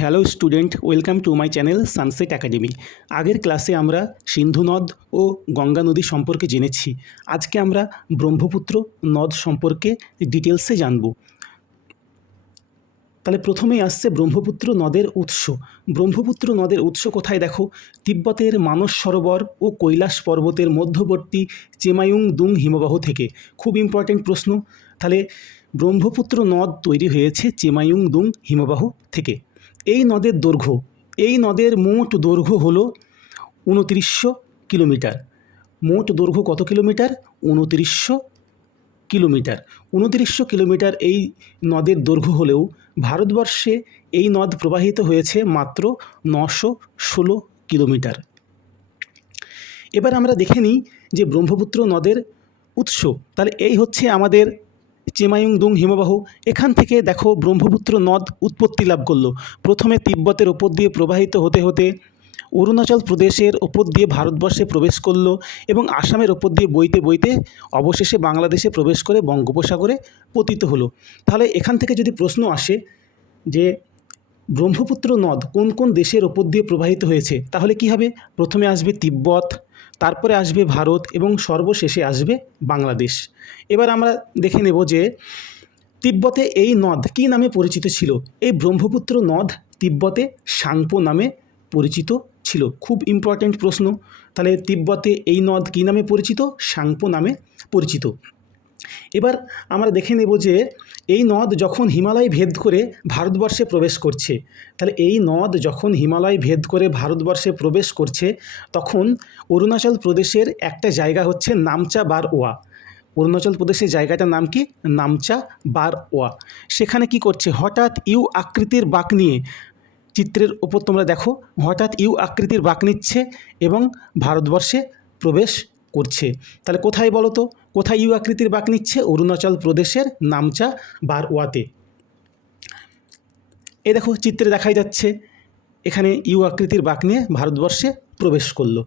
Hello student, welcome to my channel sunset academy. আগের ক্লাসে আমরা সিন্ধু নদ ও গঙ্গা নদী সম্পর্কে জেনেছি। আজকে আমরা ব্রহ্মপুত্র নদ সম্পর্কে ডিটেলসে জানব। তাহলে প্রথমেই আসছে ব্রহ্মপুত্র নদের উৎস। ব্রহ্মপুত্র নদের উৎস কোথায় দেখো, তিব্বতের মানস সরোবর ও কৈলাস পর্বতের মধ্যবর্তী চেমায়ুং দুং হিমবাহ থেকে। খুব ইম্পর্ট্যান্ট প্রশ্ন। তাহলে ব্রহ্মপুত্র নদ তৈরি হয়েছে চেমায়ুং দুং হিমবাহ থেকে। এই নদের মোট দৈর্ঘ্য হলো 2900 কিলোমিটার। মোট দৈর্ঘ্য কত কিলোমিটার? 2900 কিলোমিটার। 2900 কিলোমিটার এই নদের দৈর্ঘ্য হলেও ভারতবর্ষে এই নদ প্রবাহিত হয়েছে মাত্র 916 কিলোমিটার। এবার আমরা দেখে নিই যে ব্রহ্মপুত্র নদের উৎস। তাহলে এই হচ্ছে আমাদের চেমায়ুং দুং হিমবাহ। এখান থেকে দেখো ব্রহ্মপুত্র নদ উৎপত্তি লাভ করলো। প্রথমে তিব্বতের ওপর দিয়ে প্রবাহিত হতে হতে অরুণাচল প্রদেশের ওপর দিয়ে ভারতবর্ষে প্রবেশ করলো এবং আসামের ওপর দিয়ে বইতে বইতে অবশেষে বাংলাদেশে প্রবেশ করে বঙ্গোপসাগরে পতিত হলো। তাহলে এখান থেকে যদি প্রশ্ন আসে যে ব্রহ্মপুত্র নদ কোন কোন দেশের ওপর দিয়ে প্রবাহিত হয়েছে, তাহলে কি হবে? প্রথমে আসবে তিব্বত, তারপরে আসবে ভারত এবং সর্বশেষে আসবে বাংলাদেশ। এবার আমরা দেখে নেব যে তিব্বতে এই নদ কী নামে পরিচিত ছিল। এই ব্রহ্মপুত্র নদ তিব্বতে সাংপো নামে পরিচিত ছিল। খুব ইম্পর্ট্যান্ট প্রশ্ন। তাহলে তিব্বতে এই নদ কী নামে পরিচিত? সাংপো নামে পরিচিত। এবার আমরা দেখে নেব যে এই নদ যখন হিমালয় ভেদ করে ভারতবর্ষে প্রবেশ করছে, তাহলে এই নদ যখন হিমালয় ভেদ করে ভারতবর্ষে প্রবেশ করছে তখন অরুণাচল প্রদেশের একটা জায়গা হচ্ছে নামচা বারওয়া। অরুণাচল প্রদেশের জায়গাটার নাম কি? নামচা বারওয়া। সেখানে কি করছে? হঠাৎ ইউ আকৃতির বাঁক নিয়ে, চিত্রের ওপর তোমরা দেখো, হঠাৎ ইউ আকৃতির বাঁক নিচ্ছে এবং ভারতবর্ষে প্রবেশ করছে। তাহলে কোথায় বলো তো, কোথায় ইউ আকৃতির বাঁক নিচ্ছে? অরুণাচল প্রদেশের নামচা বারওয়াতে। এ দেখো চিত্রে দেখাই যাচ্ছে, এখানে ইউ আকৃতির বাঁক নিয়ে ভারতবর্ষে প্রবেশ করলো।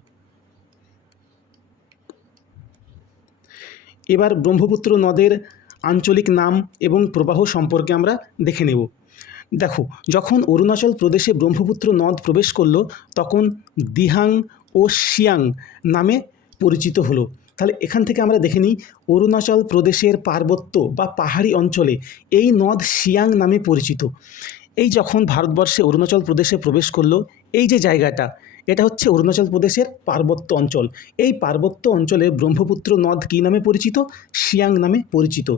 এবার ব্রহ্মপুত্র নদের আঞ্চলিক নাম এবং প্রবাহ সম্পর্কে আমরা দেখে নেব। দেখো, যখন অরুণাচল প্রদেশে ব্রহ্মপুত্র নদ প্রবেশ করলো তখন দিহাং ও সিয়াং নামে পরিচিত হলো। তাহলে এখান থেকে আমরা দেখে নিই, অরুণাচল প্রদেশের পার্বত্য বা পাহাড়ি অঞ্চলে এই নদ সিয়াং নামে পরিচিত। এই যখন ভারতবর্ষে অরুণাচল প্রদেশে প্রবেশ করলো, এই যে জায়গাটা, এটা হচ্ছে অরুণাচল প্রদেশের পার্বত্য অঞ্চল। এই পার্বত্য অঞ্চলে ব্রহ্মপুত্র নদ কী নামে পরিচিত? সিয়াং নামে পরিচিত।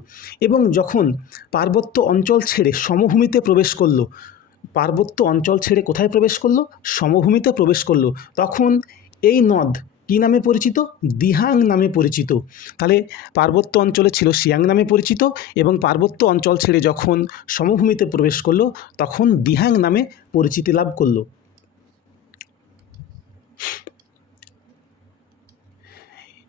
এবং যখন পার্বত্য অঞ্চল ছেড়ে সমভূমিতে প্রবেশ করলো, পার্বত্য অঞ্চল ছেড়ে কোথায় প্রবেশ করলো? সমভূমিতে প্রবেশ করলো, তখন এই নদ কী নামে পরিচিত? দিহাং নামে পরিচিত। তাহলে পার্বত্য অঞ্চলে ছিল সিয়াং নামে পরিচিত এবং পার্বত্য অঞ্চল ছেড়ে যখন সমভূমিতে প্রবেশ করলো তখন দিহাং নামে পরিচিতি লাভ করলো।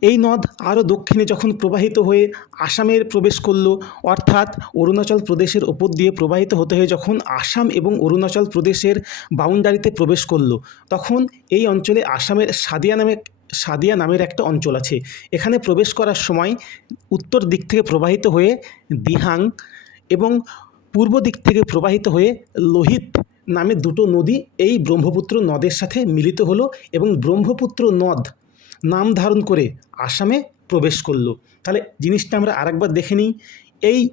এই নদ আরও দক্ষিণে যখন প্রবাহিত হয়ে আসামের প্রবেশ করলো, অর্থাৎ অরুণাচল প্রদেশের ওপর দিয়ে প্রবাহিত হতে হয়ে যখন আসাম এবং অরুণাচল প্রদেশের বাউন্ডারিতে প্রবেশ করলো, তখন এই অঞ্চলে আসামের সাদিয়া নামের একটা অঞ্চল আছে। এখানে প্রবেশ করার সময় উত্তর দিক থেকে প্রবাহিত হয়ে দিহাং এবং পূর্ব দিক থেকে প্রবাহিত হয়ে লোহিত নামে দুটো নদী এই ব্রহ্মপুত্র নদের সাথে মিলিত হলো এবং ব্রহ্মপুত্র নদ নাম ধারণ করে আসামে প্রবেশ করলো। তাহলে জিনিসটা আমরা আরেকবার দেখে নিই। এই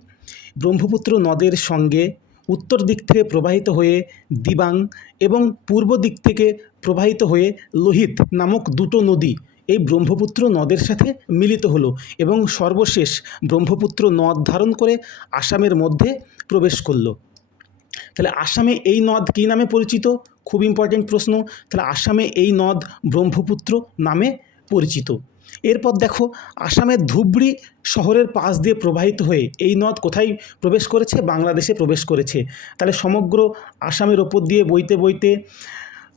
ব্রহ্মপুত্র নদের সঙ্গে উত্তর দিক থেকে প্রবাহিত হয়ে দিবাং এবং পূর্ব দিক থেকে প্রবাহিত হয়ে লোহিত নামক দুটো নদী এই ব্রহ্মপুত্র নদের সাথে মিলিত হলো এবং সর্বশেষ ব্রহ্মপুত্র নদ ধারণ করে আসামের মধ্যে প্রবেশ করলো। তাহলে আসামে এই নদ কী নামে পরিচিত? খুব ইম্পর্ট্যান্ট প্রশ্ন। তাহলে আসামে এই নদ ব্রহ্মপুত্র নামে পরিচিত। এরপর দেখো, আসামের ধুবড়ি শহরের পাশ দিয়ে প্রবাহিত হয়ে এই নদ কোথায় প্রবেশ করেছে? বাংলাদেশে প্রবেশ করেছে। তাহলে সমগ্র আসামের ওপর দিয়ে বইতে বইতে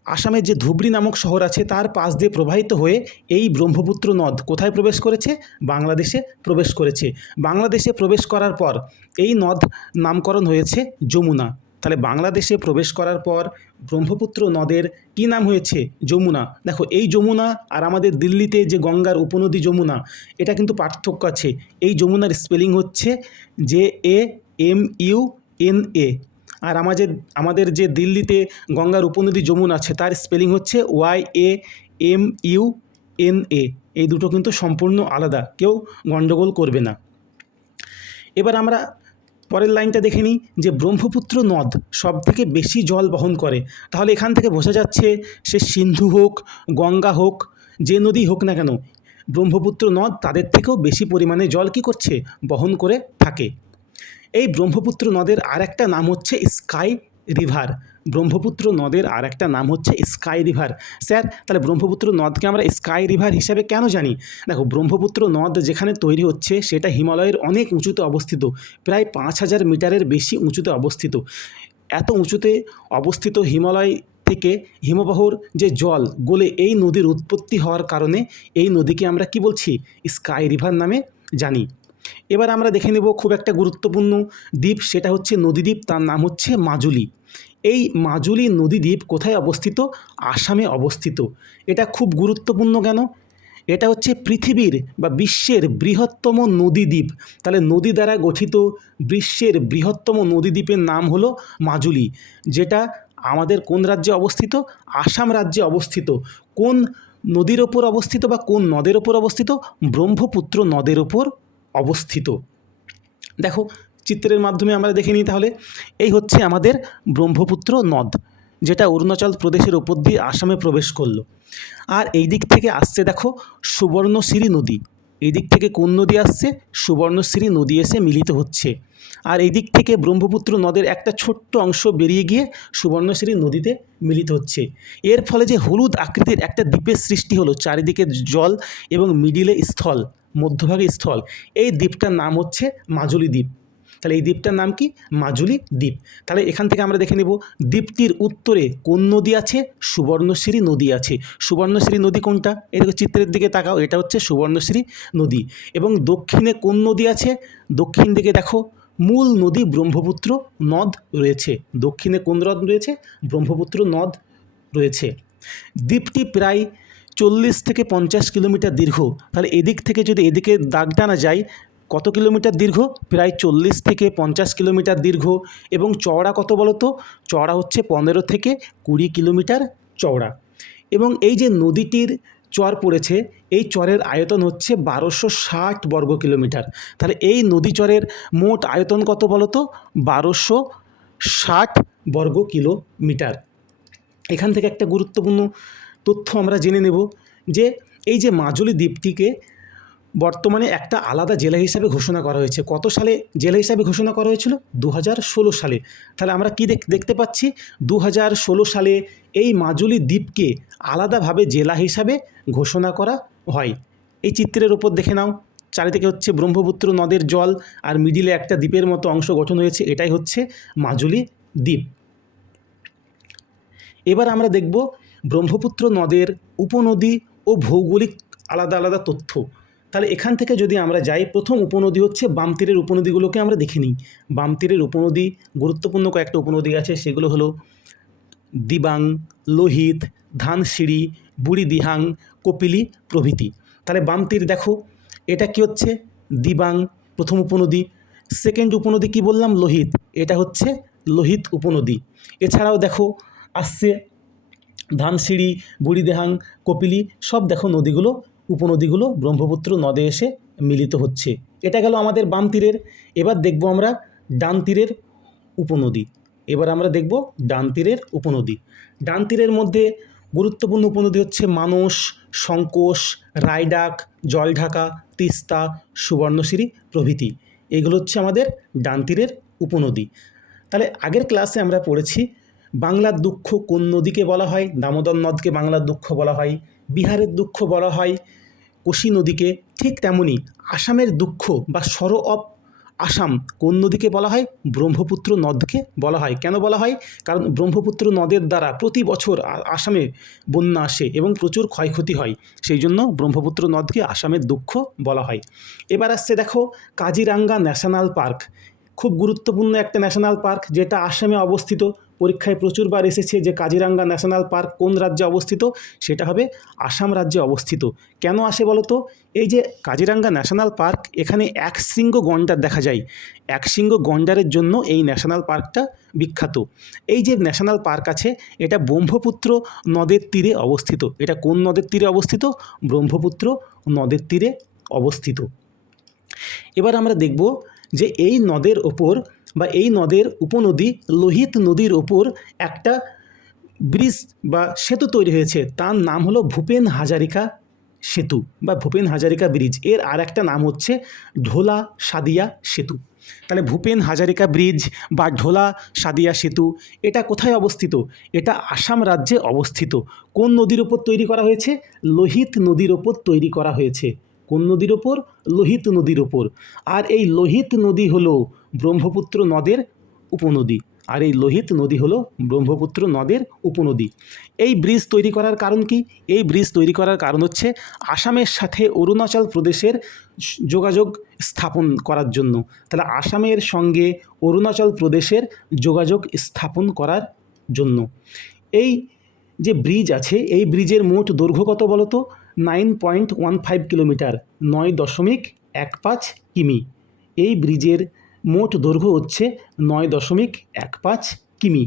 আসামের যে ধুবড়ি নামক শহর আছে তার পাশ দিয়ে প্রবাহিত হয়ে এই ব্রহ্মপুত্র নদ কোথায় প্রবেশ করেছে? বাংলাদেশে প্রবেশ করেছে। বাংলাদেশে প্রবেশ করার পর এই নদ নামকরণ হয়েছে যমুনা। তাহলে বাংলাদেশে প্রবেশ করার পর ব্রহ্মপুত্র নদের কী নাম হয়েছে? যমুনা। দেখো, এই যমুনা আর আমাদের দিল্লিতে যে গঙ্গার উপনদী যমুনা, এটা কিন্তু পার্থক্য আছে। এই যমুনার স্পেলিং হচ্ছে JAMUNA আর আমাদের যে দিল্লিতে গঙ্গার উপনদী যমুনা আছে তার স্পেলিং হচ্ছে YAMUNA। এই দুটো কিন্তু সম্পূর্ণ আলাদা, কেউ গণ্ডগোল করবে না। এবার আমরা পরের লাইনটা দেখে নিই যে ব্রহ্মপুত্র নদ সব থেকে বেশি জল বহন করে। তাহলে এখান থেকে বোঝা যাচ্ছে সে সিন্ধু হোক, গঙ্গা হোক, যে নদী হোক না কেন, ব্রহ্মপুত্র নদ তাদের থেকেও বেশি পরিমাণে জল কী করছে, বহন করে থাকে। এই ব্রহ্মপুত্র নদের আর একটা নাম হচ্ছে স্কাই রিভার। ব্রহ্মপুত্র নদের আর একটা নাম হচ্ছে স্কাই রিভার। স্যার, তাহলে ব্রহ্মপুত্র নদকে আমরা স্কাই রিভার হিসাবে কেন জানি? দেখো, ব্রহ্মপুত্র নদ যেখানে তৈরি হচ্ছে সেটা হিমালয়ের অনেক উঁচুতে অবস্থিত, প্রায় 5000 মিটারের বেশি উঁচুতে অবস্থিত। এত উঁচুতে অবস্থিত হিমালয় থেকে হিমবাহর যে জল গলে এই নদীর উৎপত্তি হওয়ার কারণে এই নদীকে আমরা কি বলছি, স্কাই রিভার নামে জানি। এবার আমরা দেখে নেব খুব একটা গুরুত্বপূর্ণ দ্বীপ, সেটা হচ্ছে নদীদ্বীপ, তার নাম হচ্ছে মাজুলি। এই মাজুলি নদীদ্বীপ কোথায় অবস্থিত? আসামে অবস্থিত। এটা খুব গুরুত্বপূর্ণ কেন? এটা হচ্ছে পৃথিবীর বা বিশ্বের বৃহত্তম নদীদ্বীপ। তাহলে নদী দ্বারা গঠিত বিশ্বের বৃহত্তম নদীদ্বীপের নাম হলো মাজুলি, যেটা আমাদের কোন রাজ্যে অবস্থিত? আসাম রাজ্যে অবস্থিত। কোন নদীর ওপর অবস্থিত বা কোন নদের ওপর অবস্থিত? ব্রহ্মপুত্র নদের ওপর অবস্থিত। দেখো, চিত্রের মাধ্যমে আমরা দেখে নিই তাহলে। এই হচ্ছে আমাদের ব্রহ্মপুত্র নদ, যেটা অরুণাচল প্রদেশের ওপর দিয়ে আসামে প্রবেশ করলো। আর এই দিক থেকে আসছে দেখো সুবর্ণশিরি নদী। এই দিক থেকে কোন নদী আসছে? সুবর্ণশিরি নদী এসে মিলিত হচ্ছে। আর এই দিক থেকে ব্রহ্মপুত্র নদের একটা ছোট্ট অংশ বেরিয়ে গিয়ে সুবর্ণশিরি নদীতে মিলিত হচ্ছে। এর ফলে যে হলুদ আকৃতির একটা দ্বীপের সৃষ্টি হলো, চারিদিকে জল এবং মিডিলে স্থল, মধ্যভাগে স্থল, এই দ্বীপটার নাম হচ্ছে মাজুলি দ্বীপ। তাহলে এই দ্বীপটার নাম কি? মাজুলি দ্বীপ। তাহলে এখান থেকে আমরা দেখে নেব দ্বীপটির উত্তরে কোন নদী আছে? সুবর্ণশিরি নদী আছে। সুবর্ণশিরি নদী কোনটা? এই দেখো, চিত্রের দিকে তাকাও, এটা হচ্ছে সুবর্ণশিরি নদী। এবং দক্ষিণে কোন নদী আছে? দক্ষিণ দিকে দেখো মূল নদী ব্রহ্মপুত্র নদ রয়েছে। দক্ষিণে কোন নদ রয়েছে? ব্রহ্মপুত্র নদ রয়েছে। দ্বীপটি প্রায় 40 থেকে 50 কিলোমিটার দীর্ঘ। তাহলে এদিক থেকে যদি এদিকে দাগ টানা যায়, কত কিলোমিটার দীর্ঘ? প্রায় 40 থেকে 50 কিলোমিটার দীর্ঘ। এবং চওড়া কত বলো তো? চওড়া হচ্ছে 15 থেকে 20 কিলোমিটার চওড়া। এবং এই যে নদীটির চর পড়েছে, এই চরের আয়তন হচ্ছে 1260 বর্গ কিলোমিটার। তাহলে এই নদী চরের মোট আয়তন কত বলো তো? 1260 বর্গ কিলোমিটার। এখান থেকে একটা গুরুত্বপূর্ণ তথ্য আমরা জেনে নেব যে এই যে মাজুলি দ্বীপটিকে বর্তমানে একটা আলাদা জেলা হিসাবে ঘোষণা করা হয়েছে। কত সালে জেলা হিসাবে ঘোষণা করা হয়েছিল? 2016 সালে। তাহলে আমরা কি দেখতে পাচ্ছি? 2016 সালে এই মাজুলি দ্বীপকে আলাদাভাবে জেলা হিসাবে ঘোষণা করা হয়। এই চিত্রের ওপর দেখে নাও, চারিদিকে হচ্ছে ব্রহ্মপুত্র নদের জল আর মিডিলে একটা দ্বীপের মতো অংশ গঠন হয়েছে, এটাই হচ্ছে মাজুলি দ্বীপ। এবার আমরা দেখব ব্রহ্মপুত্র নদের উপনদী ও ভৌগোলিক আলাদা আলাদা তথ্য। তাহলে এখান থেকে যদি আমরা যাই, প্রথম উপনদী হচ্ছে বাম তীরের উপনদীগুলোকে আমরা দেখে নিই। বাম তীরের উপনদী, গুরুত্বপূর্ণ কয়েকটা উপনদী আছে, সেগুলো হলো দিবাং, লোহিত, ধানসিঁড়ি, বুড়িদিহাং, কপিলি প্রভৃতি। তাহলে বাম তীর দেখো, এটা কি হচ্ছে? দিবাং প্রথম উপনদী। সেকেন্ড উপনদী কি বললাম? লোহিত। এটা হচ্ছে লোহিত উপনদী। এছাড়াও দেখো আসছে ধানসিঁড়ি, বুড়িদিহাং, কপিলি, সব দেখো নদীগুলো, উপনদীগুলো ব্রহ্মপুত্র নদে এসে মিলিত হচ্ছে। এটা গেল আমাদের বাম তীরের। এবার দেখব আমরা ডান তীরের উপনদী। ডান তীরের মধ্যে গুরুত্বপূর্ণ উপনদী হচ্ছে মানস, সংকোষ, রায়ডাক, জলঢাকা, তিস্তা, সুবর্ণশিরি প্রভৃতি। এগুলো হচ্ছে আমাদের ডান তীরের উপনদী। তাহলে আগের ক্লাসে আমরা পড়েছি বাংলার দুঃখ কোন নদীকে বলা হয়? দামোদর নদকে বাংলার দুঃখ বলা হয়। বিহারের দুঃখ বলা হয় কোশি নদীকে। ঠিক তেমনি আসামের দুঃখ বা সরো অফ আসাম কোন নদীকে বলা হয়? ব্রহ্মপুত্র নদকে বলা হয়। কেন বলা হয়? কারণ ব্রহ্মপুত্র নদের দ্বারা প্রতি বছর আসামে বন্যা আসে এবং প্রচুর ক্ষয়ক্ষতি হয়, সেই জন্য ব্রহ্মপুত্র নদকে আসামের দুঃখ বলা হয়। এবার আসছে দেখো কাজিরাঙ্গা ন্যাশনাল পার্ক। খুব গুরুত্বপূর্ণ একটা ন্যাশনাল পার্ক, যেটা আসামে অবস্থিত। পরীক্ষায় প্রচুরবার এসেছে যে কাজিরাঙ্গা ন্যাশনাল পার্ক কোন রাজ্যে অবস্থিত, সেটা হবে আসাম রাজ্যে অবস্থিত। কেন আসে বলো তো? এই যে কাজিরাঙ্গা ন্যাশনাল পার্ক, এখানে একশৃঙ্গ গন্ডার দেখা যায়। একশৃঙ্গ গন্ডারের জন্য এই ন্যাশনাল পার্কটা বিখ্যাত। এই যে ন্যাশনাল পার্ক আছে, এটা ব্রহ্মপুত্র নদের তীরে অবস্থিত। এটা কোন নদের তীরে অবস্থিত? ব্রহ্মপুত্র নদের তীরে অবস্থিত। এবার আমরা দেখব যে এই নদের ওপর বা এই নদের উপনদী লোহিত নদীর ওপর একটা ব্রিজ বা সেতু তৈরি হয়েছে। তার নাম হলো ভূপেন হাজারিকা সেতু বা ভূপেন হাজারিকা ব্রিজ। এর আর একটা নাম হচ্ছে ঢোলা সাদিয়া সেতু। তাহলে ভূপেন হাজারিকা ব্রিজ বা ঢোলা সাদিয়া সেতু এটা কোথায় অবস্থিত? এটা আসাম রাজ্যে অবস্থিত। কোন নদীর ওপর তৈরি করা হয়েছে? লোহিত নদীর ওপর তৈরি করা হয়েছে। কোন নদীর ওপর? লোহিত নদীর ওপর। আর এই লোহিত নদী হলো ব্রহ্মপুত্র নদের উপনদী। আর এই লোহিত নদী হলো ব্রহ্মপুত্র নদের উপনদী। এই ব্রিজ তৈরি করার কারণ কি? এই ব্রিজ তৈরি করার কারণ হচ্ছে আসামের সাথে অরুণাচল প্রদেশের যোগাযোগ স্থাপন করার জন্য। তাহলে আসামের সঙ্গে অরুণাচল প্রদেশের যোগাযোগ স্থাপন করার জন্য। এই যে ব্রিজ আছে, এই ব্রিজের মোট দৈর্ঘ্য কত বলো তো? 9.15 কিলোমিটার, 9.15 কিমি। এই ব্রিজের মোট দৈর্ঘ্য হচ্ছে 9.15 কিমি।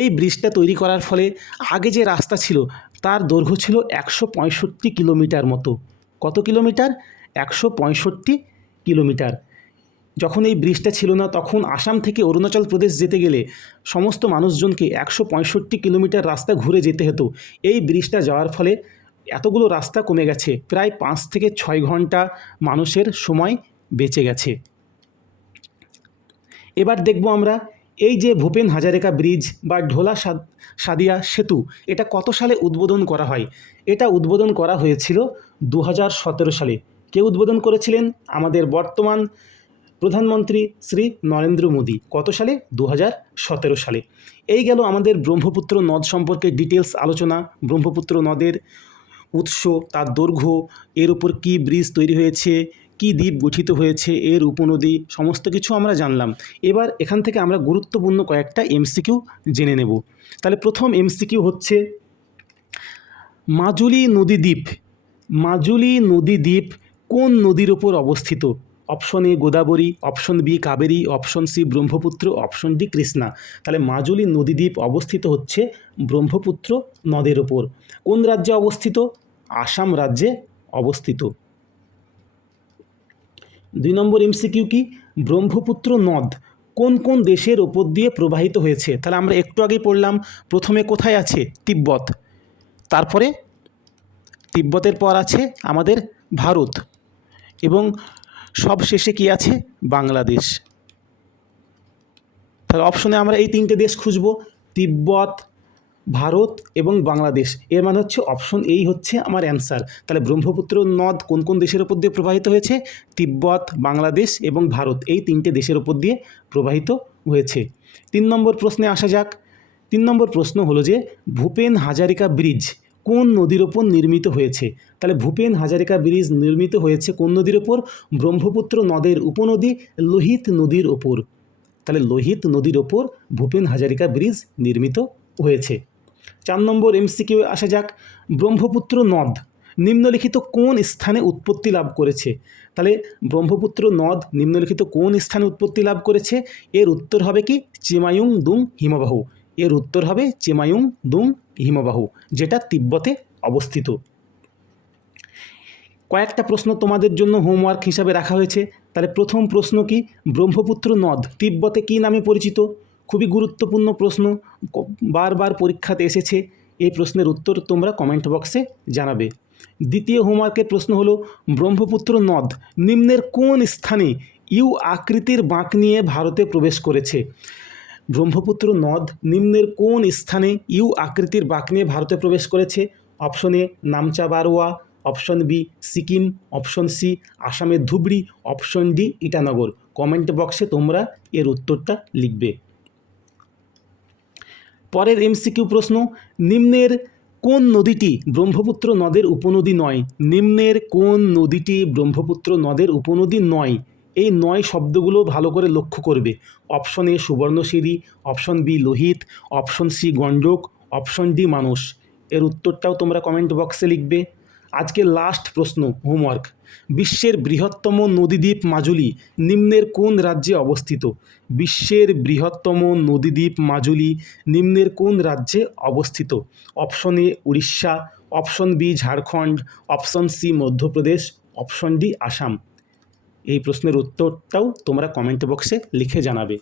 এই ব্রিজটা তৈরি করার ফলে আগে যে রাস্তা ছিল তার দৈর্ঘ্য ছিল 165 কিলোমিটার মতো। কত কিলোমিটার? 165 কিলোমিটার। যখন এই ব্রিজটা ছিল না, তখন আসাম থেকে অরুণাচল প্রদেশ যেতে গেলে সমস্ত মানুষজনকে 165 কিলোমিটার রাস্তা ঘুরে যেতে হতো। এই ব্রিজটা যাওয়ার ফলে এতগুলো রাস্তা কমে গেছে, প্রায় 5 থেকে 6 ঘন্টা মানুষের সময় বেঁচে গেছে। এবার দেখব আমরা এই যে ভূপেন হাজারিকা ব্রিজ বা ঢোলা সাদিয়া সেতু, এটা কত সালে উদ্বোধন করা হয়? এটা উদ্বোধন করা হয়েছিল 2017 সালে। কে উদ্বোধন করেছিলেন? আমাদের বর্তমান প্রধানমন্ত্রী শ্রী নরেন্দ্র মোদী। কত সালে? 2017 সালে। এই গেল আমাদের ব্রহ্মপুত্র নদ সম্পর্কে ডিটেলস আলোচনা। ব্রহ্মপুত্র নদের উৎস, তার দৈর্ঘ্য, এর উপর কী ব্রিজ তৈরি হয়েছে, কী দ্বীপ গঠিত হয়েছে, এর উপনদী, সমস্ত কিছু আমরা জানলাম। এবার এখান থেকে আমরা গুরুত্বপূর্ণ কয়েকটা এমসিকিউ জেনে নেব। তাহলে প্রথম এমসিকিউ হচ্ছে মাজুলি নদীদ্বীপ। মাজুলি নদীদ্বীপ কোন নদীর ওপর অবস্থিত? Option A Godavari, option B Kaveri, option C Brahmaputra, option D Krishna. তাহলে মাজুলি নদীদ্বীপ অবস্থিত হচ্ছে ব্রহ্মপুত্র নদের ওপর। কোন রাজ্যে অবস্থিত? আসাম রাজ্যে অবস্থিত। 2 নম্বর এমসিকিউ কি? ব্রহ্মপুত্র নদ কোন কোন দেশের ওপর দিয়ে প্রবাহিত হয়েছে? তাহলে আমরা একটু আগেই পড়লাম, প্রথমে কোথায় আছে? তিব্বত, তারপরে তিব্বতের পর আছে আমাদের ভারত, এবং সব শেষে কি আছে? বাংলাদেশ। তাহলে অপশনে আমরা এই 3টে দেশ খুঁজব, তিব্বত, ভারত এবং বাংলাদেশ। এর মানে হচ্ছে অপশন এই হচ্ছে আমার অ্যান্সার। তাহলে ব্রহ্মপুত্র নদ কোন কোন দেশের ওপর দিয়ে প্রবাহিত হয়েছে? তিব্বত, বাংলাদেশ এবং ভারত, এই 3টে দেশের ওপর দিয়ে প্রবাহিত হয়েছে। 3 নম্বর প্রশ্নে আসা যাক। 3 নম্বর প্রশ্ন হলো যে ভূপেন হাজারিকা ব্রিজ কোন নদীর ওপর নির্মিত হয়েছে? তাহলে ভূপেন হাজারিকা ব্রিজ নির্মিত হয়েছে কোন নদীর ওপর? ব্রহ্মপুত্র নদের উপনদী লোহিত নদীর ওপর। তাহলে লোহিত নদীর ওপর ভূপেন হাজারিকা ব্রিজ নির্মিত হয়েছে। 4 নম্বর এমসিকিউ আসা যাক। ব্রহ্মপুত্র নদ নিম্নলিখিত কোন স্থানে উৎপত্তি লাভ করেছে? তাহলে ব্রহ্মপুত্র নদ নিম্নলিখিত কোন স্থানে উৎপত্তি লাভ করেছে? এর উত্তর হবে কি? চেমায়ুং দুং হিমবাহ। এর উত্তর হবে চেমায়ুং দুং হিমবাহ, যেটা তিব্বতে অবস্থিত। কয়েকটা প্রশ্ন তোমাদের জন্য হোমওয়ার্ক হিসাবে রাখা হয়েছে। তাহলে প্রথম প্রশ্ন কি? ব্রহ্মপুত্র নদ তিব্বতে কী নামে পরিচিত? খুবই গুরুত্বপূর্ণ প্রশ্ন, বারবার পরীক্ষাতে এসেছে। এই প্রশ্নের উত্তর তোমরা কমেন্ট বক্সে জানাবে। দ্বিতীয় হোমওয়ার্কের প্রশ্ন হলো ব্রহ্মপুত্র নদ নিম্নের কোন স্থানে ইউ আকৃতির বাঁক নিয়ে ভারতে প্রবেশ করেছে? ব্রহ্মপুত্র নদ নিম্নের কোন স্থানে ইউ আকৃতির বাঁক নিয়ে ভারতে প্রবেশ করেছে? Option A Namcha Barwa, option B Sikkim, option C আসামের Dhubri, option D Itanagar. Comment বক্সে তোমরা এর উত্তরটা লিখবে। পরের এমসিকিউ প্রশ্ন, নিম্নের কোন নদীটি ব্রহ্মপুত্র নদের উপনদী নয়? নিম্নের কোন নদীটি ব্রহ্মপুত্র নদের উপনদী নয়? এই 9 শব্দগুলো ভালো করে লক্ষ্য করবে। Option A Subansiri, option B Lohit, option C Gandak, option D Manas. এর উত্তরটাও তোমরা কমেন্ট বক্সে লিখবে। আজকে লাস্ট প্রশ্ন, হোমওয়ার্ক। বিশ্বের বৃহত্তম নদীদ্বীপ মাজুলি নিম্নের কোন রাজ্যে অবস্থিত? বিশ্বের বৃহত্তম নদীদ্বীপ মাজুলি নিম্নের কোন রাজ্যে অবস্থিত? Option A Orissa, option B Jharkhand, option C Madhya Pradesh, option D Assam. এই প্রশ্নের উত্তরটাও তোমরা কমেন্ট বক্সে লিখে জানাবে।